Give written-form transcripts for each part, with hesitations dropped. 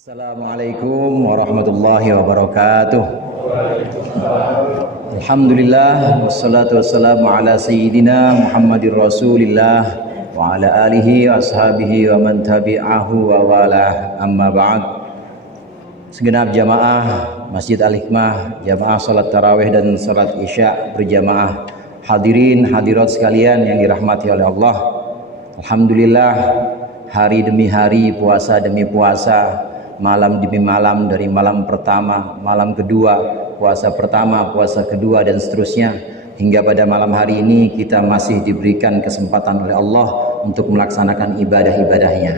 Assalamualaikum warahmatullahi wabarakatuh. Alhamdulillah wassalatu wassalamu ala sayyidina Muhammadir Rasulillah wa ala alihi wa ashabihi wa man tabi'ahu wa walah, amma ba'd. Segenap jamaah Masjid Al-Hikmah, jamaah salat tarawih dan salat isya berjamaah, hadirin hadirat sekalian yang dirahmati oleh Allah. Alhamdulillah, hari demi hari, puasa demi puasa, malam demi malam, dari malam pertama, malam kedua, puasa pertama, puasa kedua, dan seterusnya hingga pada malam hari ini kita masih diberikan kesempatan oleh Allah untuk melaksanakan ibadah-ibadahnya.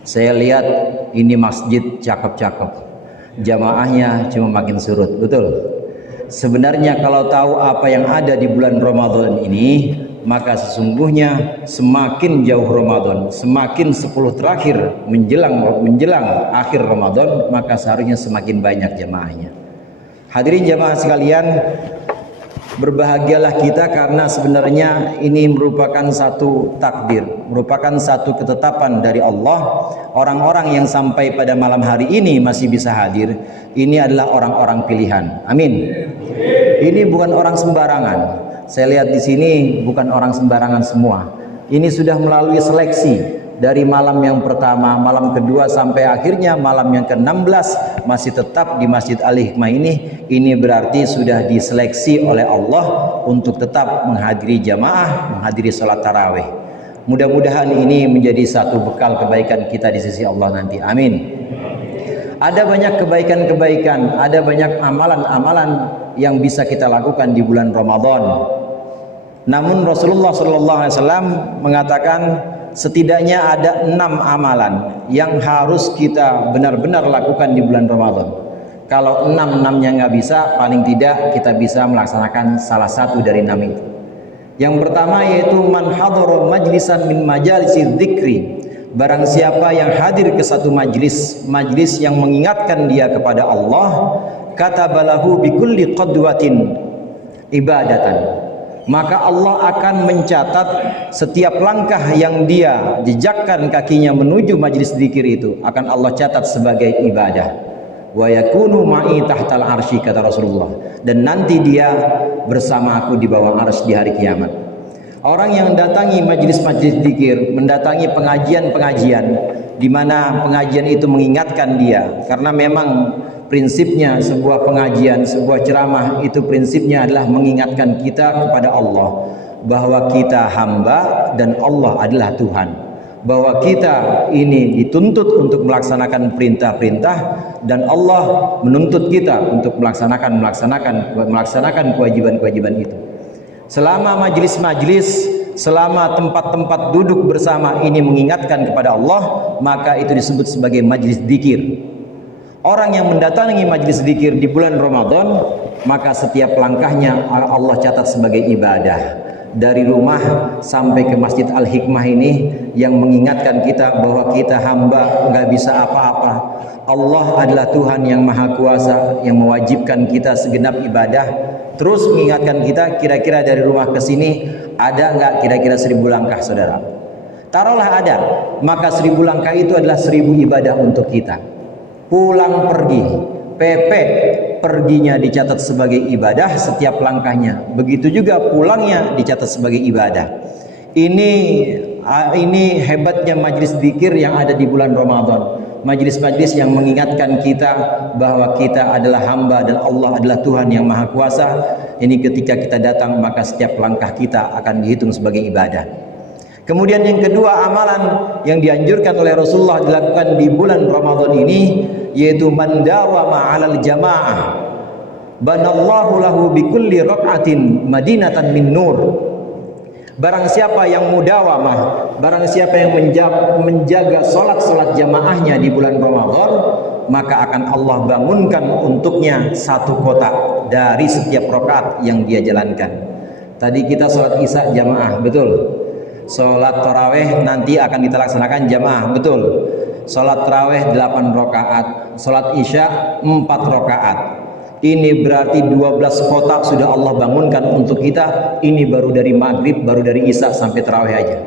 Saya lihat ini masjid cakep-cakep, jamaahnya cuma makin surut, betul? Sebenarnya kalau tahu apa yang ada di bulan Ramadan ini, maka sesungguhnya semakin jauh Ramadan, semakin 10 terakhir menjelang akhir Ramadan, maka seharusnya semakin banyak jamaahnya. Hadirin jamaah sekalian, berbahagialah kita karena sebenarnya ini merupakan satu takdir, merupakan satu ketetapan dari Allah. Orang-orang yang sampai pada malam hari ini masih bisa hadir, ini adalah orang-orang pilihan. Amin. Ini bukan orang sembarangan. Saya lihat di sini bukan orang sembarangan semua. Ini sudah melalui seleksi dari malam yang pertama, malam kedua, sampai akhirnya malam yang ke-16 masih tetap di Masjid Al-Hikmah ini. Ini berarti sudah diseleksi oleh Allah untuk tetap menghadiri jamaah, menghadiri sholat tarawih. Mudah-mudahan ini menjadi satu bekal kebaikan kita di sisi Allah nanti. Amin. Ada banyak kebaikan-kebaikan, ada banyak amalan-amalan yang bisa kita lakukan di bulan Ramadan. Namun Rasulullah SAW mengatakan setidaknya ada 6 amalan yang harus kita benar-benar lakukan di bulan Ramadan. Kalau 6-6-nya nggak bisa, paling tidak kita bisa melaksanakan salah satu dari 6 itu. Yang pertama yaitu man hadara majlisan min majalisi dzikri. Barang siapa yang hadir ke satu majlis yang mengingatkan dia kepada Allah, katabalahu bikulli qadwatin ibadatan, maka Allah akan mencatat setiap langkah yang dia jejakkan kakinya menuju majlis zikir itu, akan Allah catat sebagai ibadah. Wa yakunu ma'i tahtal arsy, kata Rasulullah, dan nanti dia bersama aku di bawah arsy di hari kiamat. Orang yang mendatangi majlis-majlis zikir, mendatangi pengajian-pengajian di mana pengajian itu mengingatkan dia, karena memang prinsipnya sebuah pengajian, sebuah ceramah itu prinsipnya adalah mengingatkan kita kepada Allah, bahwa kita hamba dan Allah adalah Tuhan, bahwa kita ini dituntut untuk melaksanakan perintah-perintah dan Allah menuntut kita untuk melaksanakan kewajiban-kewajiban itu. Selama majlis-majlis, selama tempat-tempat duduk bersama ini mengingatkan kepada Allah, maka itu disebut sebagai majlis zikir. Orang yang mendatangi majlis zikir di bulan Ramadan, maka setiap langkahnya Allah catat sebagai ibadah. Dari rumah sampai ke Masjid Al-Hikmah ini yang mengingatkan kita bahwa kita hamba, nggak bisa apa-apa. Allah adalah Tuhan yang Maha Kuasa yang mewajibkan kita segenap ibadah. Terus mengingatkan kita, kira-kira dari rumah ke sini ada nggak kira-kira 1000 langkah, saudara? Taruhlah ada, maka 1000 langkah itu adalah 1000 ibadah untuk kita. Pulang pergi, PP perginya dicatat sebagai ibadah setiap langkahnya. Begitu juga pulangnya dicatat sebagai ibadah. Ini hebatnya majlis zikir yang ada di bulan Ramadan. Majlis-majlis yang mengingatkan kita bahwa kita adalah hamba dan Allah adalah Tuhan yang Maha Kuasa. Ini ketika kita datang, maka setiap langkah kita akan dihitung sebagai ibadah. Kemudian yang kedua, amalan yang dianjurkan oleh Rasulullah dilakukan di bulan Ramadan ini yaitu man dawama 'alal jamaah banallahu lahu bikulli raq'atin madinatan min nur. Barang siapa yang mudawamah, barang siapa yang menjaga salat-salat jamaahnya di bulan Ramadan, maka akan Allah bangunkan untuknya satu kota dari setiap rakaat yang dia jalankan. Tadi kita salat isya jamaah, betul? Salat tarawih nanti akan kita laksanakan jamaah, betul? Salat tarawih 8 rakaat, salat isya 4 rakaat. Ini berarti 12 kotak sudah Allah bangunkan untuk kita. Ini baru dari maghrib, baru dari isya sampai tarawih aja.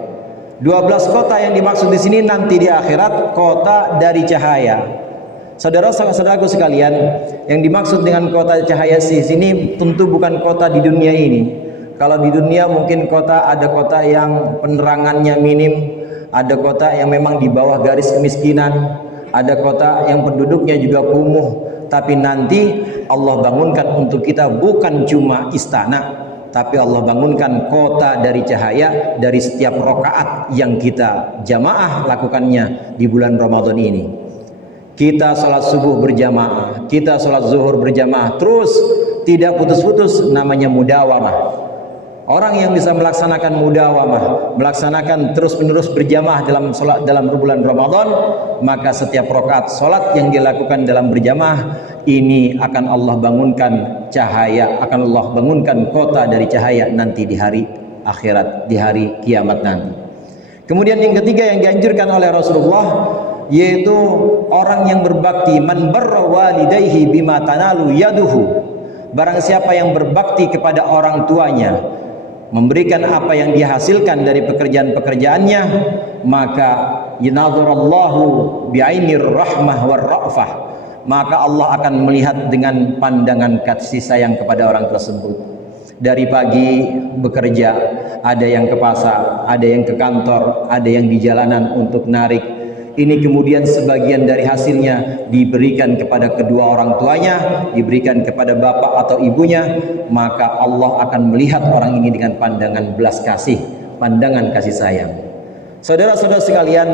12 kota yang dimaksud di sini nanti di akhirat kota dari cahaya. Saudara-saudaraku sekalian, yang dimaksud dengan kota cahaya di sini tentu bukan kota di dunia ini. Kalau di dunia mungkin ada kota yang penerangannya minim, ada kota yang memang di bawah garis kemiskinan, ada kota yang penduduknya juga kumuh. Tapi nanti Allah bangunkan untuk kita bukan cuma istana, tapi Allah bangunkan kota dari cahaya dari setiap rakaat yang kita jamaah lakukannya di bulan Ramadan ini. Kita sholat subuh berjamaah, kita sholat zuhur berjamaah, terus tidak putus-putus, namanya mudawamah. Orang yang bisa melaksanakan mudawamah, melaksanakan terus-menerus berjamaah dalam bulan Ramadan, maka setiap rakaat sholat yang dilakukan dalam berjamaah ini akan Allah bangunkan cahaya, akan Allah bangunkan kota dari cahaya nanti di hari akhirat, di hari kiamat nanti. Kemudian yang ketiga yang dianjurkan oleh Rasulullah, yaitu orang yang berbakti, man barra walidayhi bima tanalu yaduhu. Barang siapa yang berbakti kepada orang tuanya, memberikan apa yang dihasilkan dari pekerjaan-pekerjaannya, maka yanadhurallahu bi'ainir rahmah war ra'fah, maka Allah akan melihat dengan pandangan kasih sayang kepada orang tersebut. Dari pagi bekerja, ada yang ke pasar, ada yang ke kantor, ada yang di jalanan untuk narik. Ini kemudian sebagian dari hasilnya diberikan kepada kedua orang tuanya, diberikan kepada bapak atau ibunya, maka Allah akan melihat orang ini dengan pandangan belas kasih, pandangan kasih sayang. Saudara-saudara sekalian,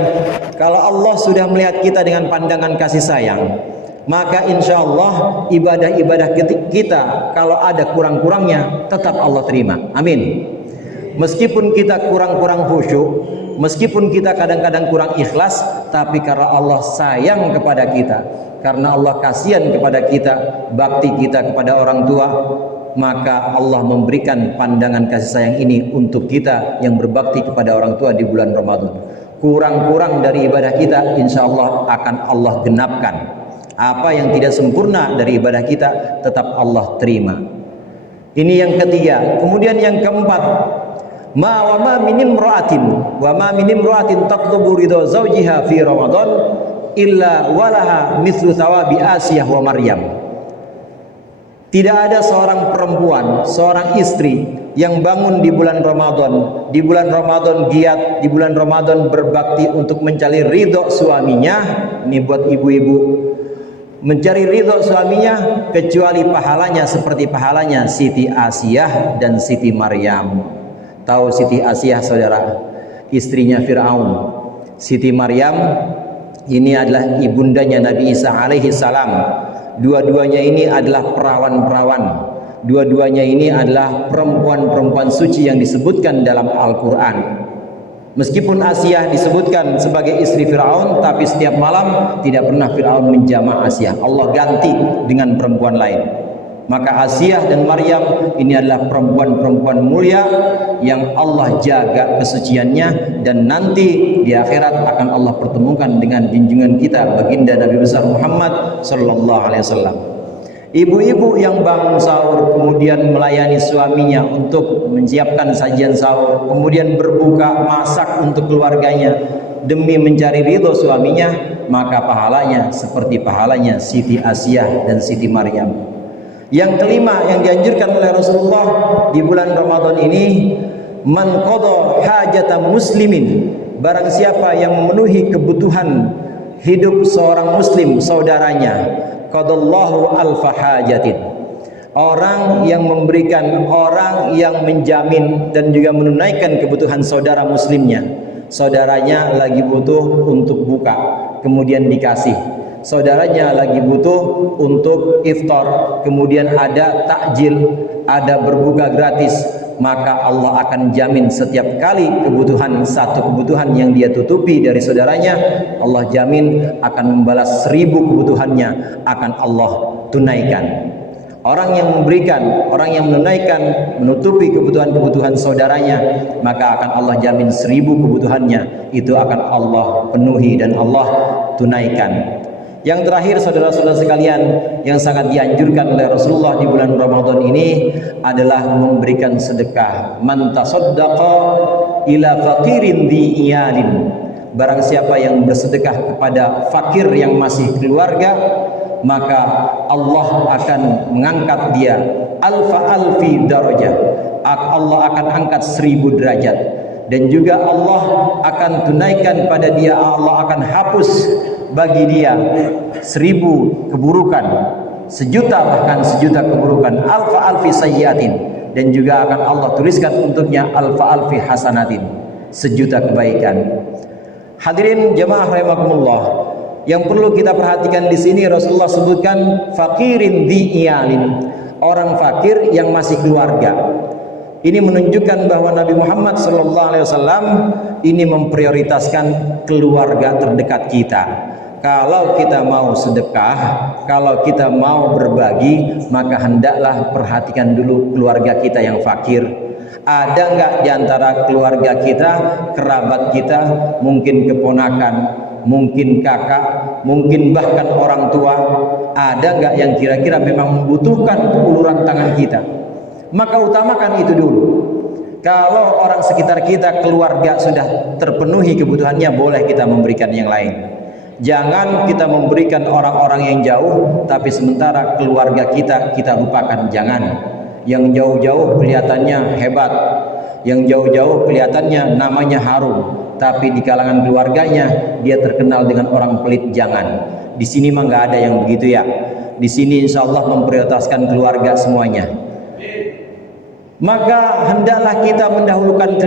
kalau Allah sudah melihat kita dengan pandangan kasih sayang, maka insya Allah ibadah-ibadah kita kalau ada kurang-kurangnya tetap Allah terima. Amin. Meskipun kita kurang-kurang khusyuk, meskipun kita kadang-kadang kurang ikhlas, tapi karena Allah sayang kepada kita, karena Allah kasihan kepada kita, bakti kita kepada orang tua, maka Allah memberikan pandangan kasih sayang ini untuk kita yang berbakti kepada orang tua di bulan Ramadan. Kurang-kurang dari ibadah kita insya Allah akan Allah genapkan. Apa yang tidak sempurna dari ibadah kita tetap Allah terima. Ini yang ketiga. Kemudian yang keempat, wa ma min imra'atin tatlubu ridha zawjiha fi Ramadan illa walaha mithlu thawabi Asiyah wa Maryam. Tidak ada seorang perempuan, seorang istri yang bangun di bulan Ramadan giat, di bulan Ramadan berbakti untuk mencari ridho suaminya. Ini buat ibu-ibu, mencari ridho suaminya, kecuali pahalanya seperti pahalanya Siti Asiyah dan Siti Maryam. Tahu Siti Asiyah saudara, istrinya Fir'aun. Siti Maryam ini adalah ibundanya Nabi Isa alaihi salam. Dua-duanya ini adalah perawan-perawan. Dua-duanya ini adalah perempuan-perempuan suci yang disebutkan dalam Al-Quran. Meskipun Asiyah disebutkan sebagai istri Fir'aun, tapi setiap malam tidak pernah Fir'aun menjamah Asiyah. Allah ganti dengan perempuan lain. Maka Asiyah dan Maryam ini adalah perempuan-perempuan mulia yang Allah jaga kesuciannya, dan nanti di akhirat akan Allah pertemukan dengan junjungan kita baginda Nabi besar Muhammad sallallahu alaihi wasallam. Ibu-ibu yang bangun sahur kemudian melayani suaminya untuk menyiapkan sajian sahur, kemudian berbuka masak untuk keluarganya demi mencari ridho suaminya, maka pahalanya seperti pahalanya Siti Asiyah dan Siti Maryam. Yang kelima yang dianjurkan oleh Rasulullah di bulan Ramadan ini, man qada hajatan muslimin, barang siapa yang memenuhi kebutuhan hidup seorang muslim saudaranya, qadallahu alfa hajatin. Orang yang memberikan, orang yang menjamin dan juga menunaikan kebutuhan saudara muslimnya. Saudaranya lagi butuh untuk buka, kemudian dikasih. Saudaranya lagi butuh untuk iftar, kemudian ada takjil, ada berbuka gratis, maka Allah akan jamin setiap kali satu kebutuhan yang dia tutupi dari saudaranya, Allah jamin akan membalas 1000 kebutuhannya akan Allah tunaikan. Orang yang memberikan, orang yang menunaikan, menutupi kebutuhan-kebutuhan saudaranya, maka akan Allah jamin 1000 kebutuhannya itu akan Allah penuhi dan Allah tunaikan. Yang terakhir saudara-saudara sekalian, yang sangat dianjurkan oleh Rasulullah di bulan Ramadan ini adalah memberikan sedekah. Man tasaddaqa ila faqirin dhi iyalin. Barang siapa yang bersedekah kepada fakir yang masih keluarga, maka Allah akan mengangkat dia alfi darajah. Allah akan angkat 1000 derajat. Dan juga Allah akan tunaikan pada dia, Allah akan hapus bagi dia 1000 keburukan, 1.000.000 bahkan 1.000.000 keburukan, alfi sayyiatin. Dan juga akan Allah tuliskan untuknya alfi hasanatin, 1.000.000 kebaikan. Hadirin jamaah rahimakumullah, yang perlu kita perhatikan di sini Rasulullah sebutkan faqirin dhi iyalin, orang fakir yang masih keluarga. Ini menunjukkan bahwa Nabi Muhammad SAW ini memprioritaskan keluarga terdekat kita. Kalau kita mau sedekah, kalau kita mau berbagi, maka hendaklah perhatikan dulu keluarga kita yang fakir. Ada enggak di antara keluarga kita, kerabat kita, mungkin keponakan, mungkin kakak, mungkin bahkan orang tua, ada enggak yang kira-kira memang membutuhkan uluran tangan kita? Maka utamakan itu dulu. Kalau orang sekitar kita, keluarga sudah terpenuhi kebutuhannya, boleh kita memberikan yang lain. Jangan kita memberikan orang-orang yang jauh, tapi sementara keluarga kita lupakan. Jangan. Yang jauh-jauh kelihatannya hebat, yang jauh-jauh kelihatannya namanya harum, tapi di kalangan keluarganya dia terkenal dengan orang pelit. Jangan. Di sini mah nggak ada yang begitu ya. Di sini insya Allah memprioritaskan keluarga semuanya. Maka hendaklah kita mendahulukan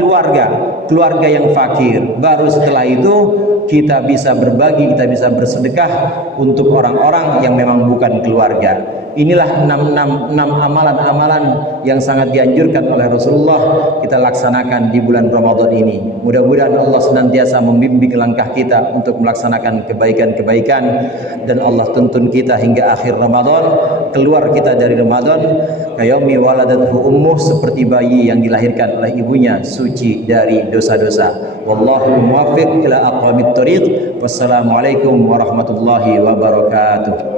keluarga yang fakir. Baru setelah itu kita bisa berbagi, kita bisa bersedekah untuk orang-orang yang memang bukan keluarga. Inilah 6 amalan-amalan yang sangat dianjurkan oleh Rasulullah kita laksanakan di bulan Ramadan ini. Mudah-mudahan Allah senantiasa membimbing langkah kita untuk melaksanakan kebaikan-kebaikan, dan Allah tuntun kita hingga akhir Ramadan, keluar kita dari Ramadan kayaumi waladathu ummuh, seperti bayi yang dilahirkan oleh ibunya, suci dari dosa-dosa. Wallahu muwaffiq ila aqwamit thoriq. Wassalamualaikum warahmatullahi wabarakatuh.